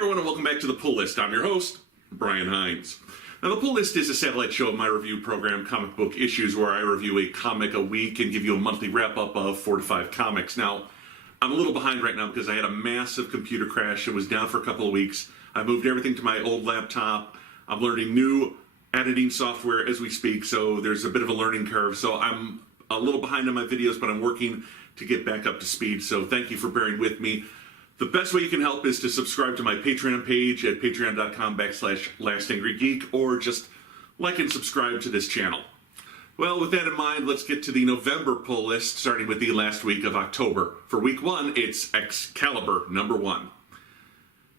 everyone, and welcome back to the Pull List. I'm your host, Brian Hines. Now, the Pull List is a satellite show of my review program, Comic Book Issues, where I review a comic a week and give you a monthly wrap-up of 4 to 5 comics. Now, I'm a little behind right now because I had a massive computer crash. It was down for a couple of weeks. I moved everything to my old laptop. I'm learning new editing software as we speak, so there's a bit of a learning curve. So I'm a little behind on my videos, but I'm working to get back up to speed. So thank you for bearing with me. The best way you can help is to subscribe to my Patreon page at patreon.com/LastAngryGeek, or just like and subscribe to this channel. Well, with that in mind, let's get to the November pull list, starting with the last week of October. For week 1, it's Excalibur #1.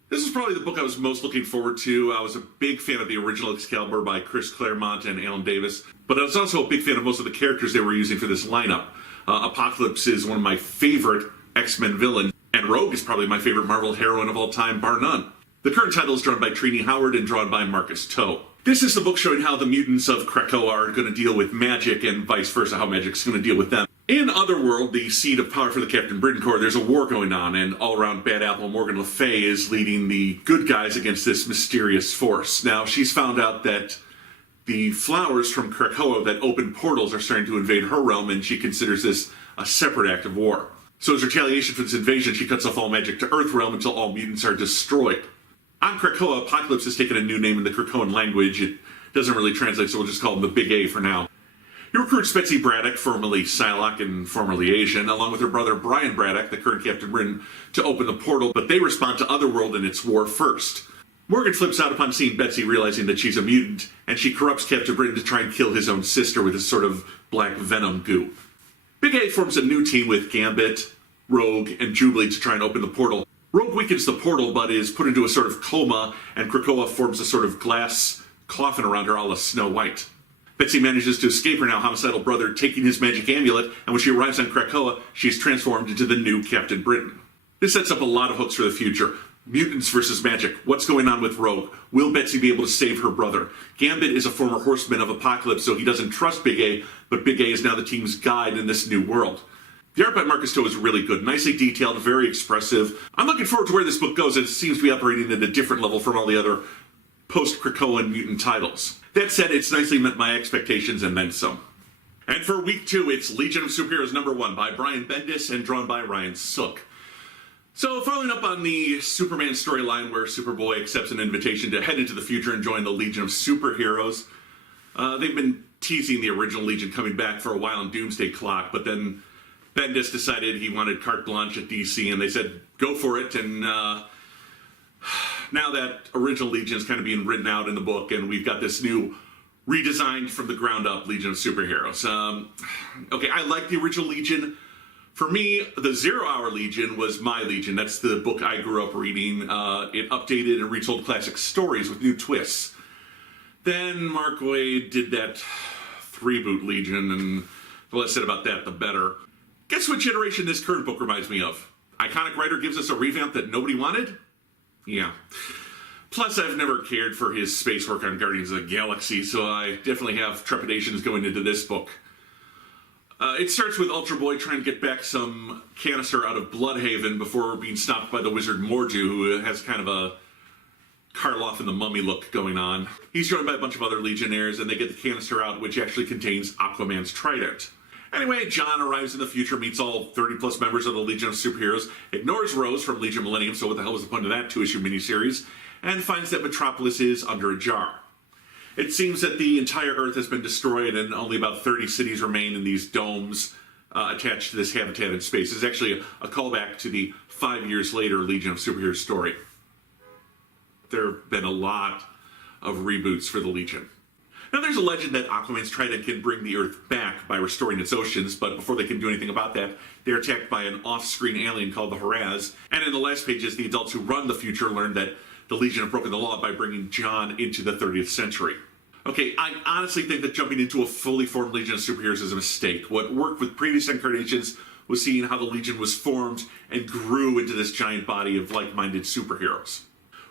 This is probably the book I was most looking forward to. I was a big fan of the original Excalibur by Chris Claremont and Alan Davis, but I was also a big fan of most of the characters they were using for this lineup. Apocalypse is one of my favorite X-Men villains, and Rogue is probably my favorite Marvel heroine of all time, bar none. The current title is drawn by Trini Howard and drawn by Marcus Toe. This is the book showing how the mutants of Krakoa are going to deal with magic and vice versa, how magic's going to deal with them. In Otherworld, the seat of power for the Captain Britain Corps, there's a war going on, and all-around bad apple Morgan Le Fay is leading the good guys against this mysterious force. Now, she's found out that the flowers from Krakoa that open portals are starting to invade her realm, and she considers this a separate act of war. So as retaliation for this invasion, she cuts off all magic to Earthrealm until all mutants are destroyed. On Krakoa, Apocalypse has taken a new name in the Krakoan language. It doesn't really translate, so we'll just call him the Big A for now. He recruits Betsy Braddock, formerly Psylocke and formerly Asian, along with her brother Brian Braddock, the current Captain Britain, to open the portal, but they respond to Otherworld and its war first. Morgan flips out upon seeing Betsy, realizing that she's a mutant, and she corrupts Captain Britain to try and kill his own sister with this sort of black venom goo. Big A forms a new team with Gambit, Rogue, and Jubilee to try and open the portal. Rogue weakens the portal, but is put into a sort of coma, and Krakoa forms a sort of glass coffin around her a la Snow White. Betsy manages to escape her now homicidal brother, taking his magic amulet, and when she arrives on Krakoa, she's transformed into the new Captain Britain. This sets up a lot of hooks for the future. Mutants versus magic. What's going on with Rogue? Will Betsy be able to save her brother? Gambit is a former horseman of Apocalypse, so he doesn't trust Big A, but Big A is now the team's guide in this new world. The art by Marcus Toe is really good, nicely detailed, very expressive. I'm looking forward to where this book goes. It seems to be operating at a different level from all the other post-Krakoan mutant titles. That said, it's nicely met my expectations and then some. And for week 2, it's Legion of Superheroes #1 by Brian Bendis and drawn by Ryan Sook. So, following up on the Superman storyline where Superboy accepts an invitation to head into the future and join the Legion of Superheroes, they've been teasing the original Legion coming back for a while in Doomsday Clock, but then Bendis decided he wanted carte blanche at DC, and they said, go for it, and now that original Legion is kind of being written out in the book, and we've got this new, redesigned from the ground up Legion of Superheroes. Okay, I like the original Legion. For me, the 0 Hour Legion was my Legion. That's the book I grew up reading. It updated and retold classic stories with new twists. Then Mark Waid did that 3-boot Legion, and the less said about that, the better. Guess what generation this current book reminds me of? Iconic Writer gives us a revamp that nobody wanted? Yeah. Plus, I've never cared for his space work on Guardians of the Galaxy, so I definitely have trepidations going into this book. It starts with Ultra Boy trying to get back some canister out of Bloodhaven before being stopped by the wizard Mordu, who has kind of a Karloff and the Mummy look going on. He's joined by a bunch of other Legionnaires, and they get the canister out, which actually contains Aquaman's trident. Anyway, John arrives in the future, meets all 30-plus members of the Legion of Superheroes, ignores Rose from Legion Millennium, so what the hell was the point of that 2-issue miniseries, and finds that Metropolis is under a jar. It seems that the entire Earth has been destroyed and only about 30 cities remain in these domes attached to this habitat in space. It's actually a callback to the 5 years later Legion of Superheroes story. There have been a lot of reboots for the Legion. Now, there's a legend that Aquaman's trident can bring the Earth back by restoring its oceans, but before they can do anything about that, they're attacked by an off-screen alien called the Heroes. And in the last pages, the adults who run the future learn that the Legion have broken the law by bringing John into the 30th century. Okay, I honestly think that jumping into a fully formed Legion of Superheroes is a mistake. What worked with previous incarnations was seeing how the Legion was formed and grew into this giant body of like-minded superheroes.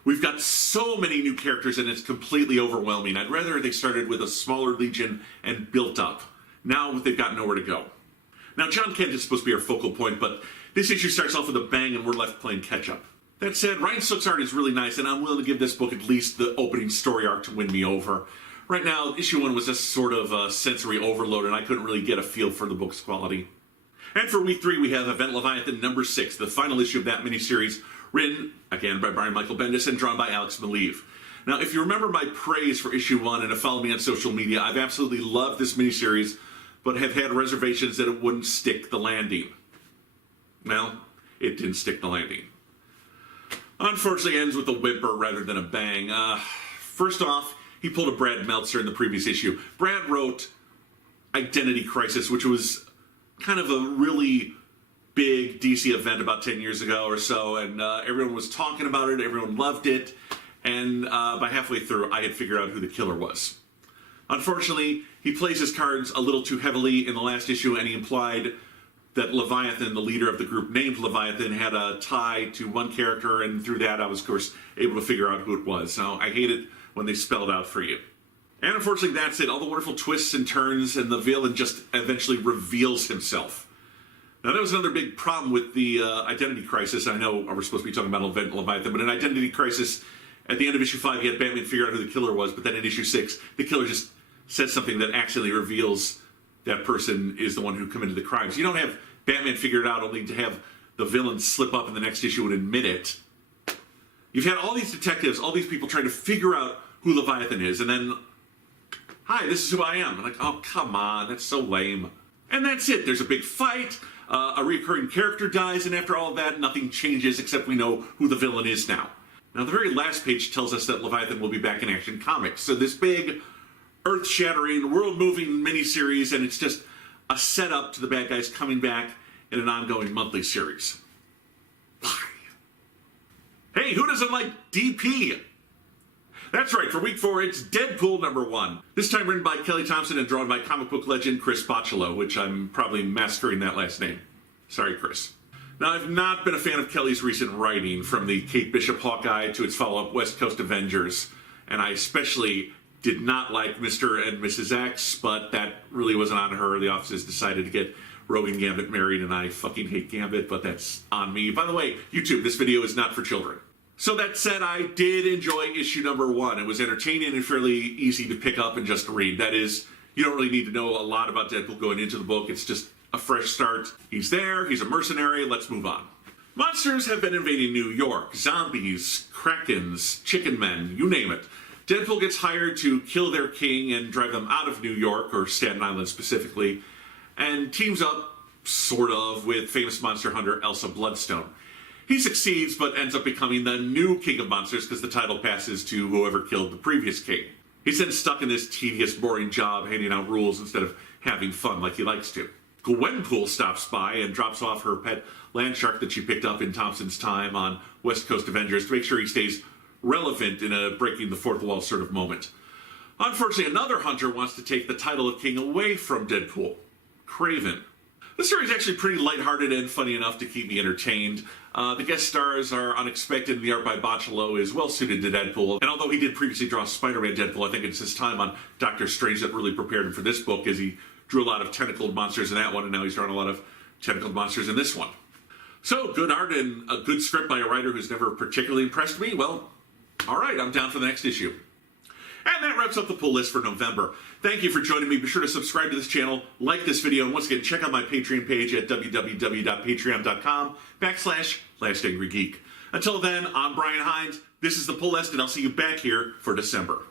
We've got so many new characters and it's completely overwhelming. I'd rather they started with a smaller Legion and built up. Now they've got nowhere to go. Now John Kent is supposed to be our focal point, but this issue starts off with a bang and we're left playing catch-up. That said, Ryan Sook's art is really nice, and I'm willing to give this book at least the opening story arc to win me over. Right now, issue 1 was just sort of a sensory overload, and I couldn't really get a feel for the book's quality. And for week 3, we have Event Leviathan number 6, the final issue of that miniseries, written, again, by Brian Michael Bendis and drawn by Alex Maleev. Now, if you remember my praise for issue 1 and have followed me on social media, I've absolutely loved this miniseries, but have had reservations that it wouldn't stick the landing. Well, it didn't stick the landing. Unfortunately, it ends with a whimper rather than a bang. First off, he pulled a Brad Meltzer in the previous issue. Brad wrote Identity Crisis, which was kind of a really big DC event about 10 years ago or so, and everyone was talking about it, everyone loved it, and by halfway through, I had figured out who the killer was. Unfortunately, he plays his cards a little too heavily in the last issue, and he implied that Leviathan, the leader of the group named Leviathan, had a tie to one character, and through that I was, of course, able to figure out who it was. So I hate it when they spell it out for you. And unfortunately, that's it. All the wonderful twists and turns, and the villain just eventually reveals himself. Now, that was another big problem with the Identity Crisis. I know we're supposed to be talking about Event Leviathan, but in Identity Crisis, at the end of issue 5, you had Batman figure out who the killer was, but then in issue 6, the killer just says something that accidentally reveals that person is the one who committed the crimes. You don't have Batman figure it out only to have the villain slip up in the next issue and admit it. You've had all these detectives, all these people trying to figure out who Leviathan is, and then, hi, this is who I am. I'm like, oh, come on, that's so lame. And that's it. There's a big fight, a recurring character dies, and after all that, nothing changes except we know who the villain is now. Now, the very last page tells us that Leviathan will be back in Action Comics. So this big, earth-shattering, world-moving miniseries, and it's just a setup to the bad guys coming back in an ongoing monthly series. Why? Hey, who doesn't like DP? That's right, for week 4, it's Deadpool number 1. This time written by Kelly Thompson and drawn by comic book legend Chris Bocciolo, which I'm probably massacring that last name. Sorry, Chris. Now, I've not been a fan of Kelly's recent writing, from the Kate Bishop Hawkeye to its follow-up West Coast Avengers, and I especially did not like Mr. and Mrs. X, but that really wasn't on her. The offices decided to get Rogue and Gambit married, and I fucking hate Gambit, but that's on me. By the way, YouTube, this video is not for children. So that said, I did enjoy issue number 1. It was entertaining and fairly easy to pick up and just read. That is, you don't really need to know a lot about Deadpool going into the book. It's just a fresh start. He's there, he's a mercenary, let's move on. Monsters have been invading New York. Zombies, krakens, chicken men, you name it. Deadpool gets hired to kill their king and drive them out of New York, or Staten Island specifically, and teams up, sort of, with famous monster hunter Elsa Bloodstone. He succeeds, but ends up becoming the new King of Monsters because the title passes to whoever killed the previous king. He's then stuck in this tedious, boring job handing out rules instead of having fun like he likes to. Gwenpool stops by and drops off her pet land shark that she picked up in Thompson's time on West Coast Avengers to make sure he stays relevant in a breaking the fourth wall sort of moment. Unfortunately, another hunter wants to take the title of king away from Deadpool, Kraven. The story is actually pretty lighthearted and funny enough to keep me entertained. The guest stars are unexpected, and the art by Bocciolo is well suited to Deadpool. And although he did previously draw Spider-Man Deadpool, I think it's his time on Doctor Strange that really prepared him for this book, as he drew a lot of tentacled monsters in that one, and now he's drawing a lot of tentacled monsters in this one. So, good art and a good script by a writer who's never particularly impressed me. Well, all right, I'm down for the next issue. And that wraps up the pull list for November. Thank you for joining me. Be sure to subscribe to this channel, like this video, and once again, check out my Patreon page at www.patreon.com/LastAngryGeek. Until then, I'm Brian Hines. This is the pull list, and I'll see you back here for December.